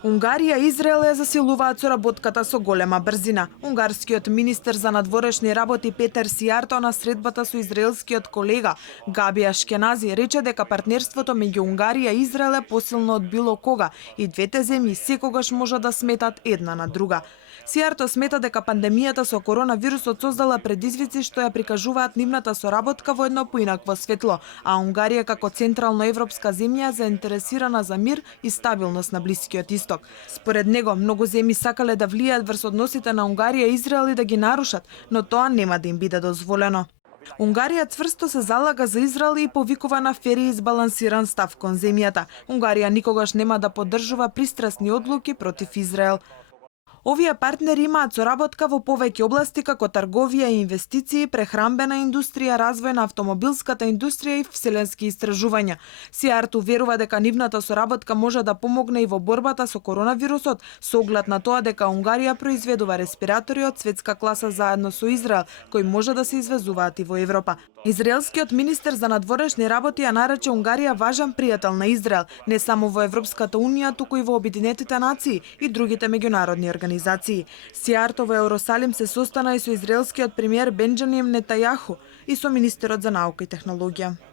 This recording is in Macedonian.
Унгарија и Израел ја засилуваат соработката со голема брзина. Унгарскиот министер за надворешни работи Петер Сијарто на средбата со израелскиот колега Габи Ашкенази рече дека партнерството меѓу Унгарија и Израел е посилно од било кога и двете земји секогаш можат да сметат една на друга. Сијарто смета дека пандемијата со коронавирусот создала предизвици што ја прикажуваат нивната соработка во едно поинакво светло, а Унгарија како централно-европска земја е заинтересирана за мир и стабилност на Блискиот Исток. Според него, многу земји сакале да влијаат врз односите на Унгарија и Израел и да ги нарушат, но тоа нема да им биде дозволено. Унгарија цврсто се залага за Израел и повикува на фер и избалансиран став кон земјата. Унгарија никогаш нема да поддржува пристрасни одлуки против Израел. Овие партнери имаат соработка во повеќе области како трговија и инвестиции, прехрамбена индустрија, развој на автомобилската индустрија и вселенски истражувања. Сијарто верува дека нивната соработка може да помогне и во борбата со коронавирусот, со оглед на тоа дека Унгарија произведува респиратори од светска класа заедно со Израел, кои може да се извезуваат и во Европа. Израелскиот министер за надворешни работи ја нарече Унгарија важен пријател на Израел, не само во Европската унија, туку и во Обединетите нации и другите меѓународни организации. Сијарто во Ерусалим се состана и со израелскиот премиер Бенџамин Нетајаху и со министерот за наука и технологија.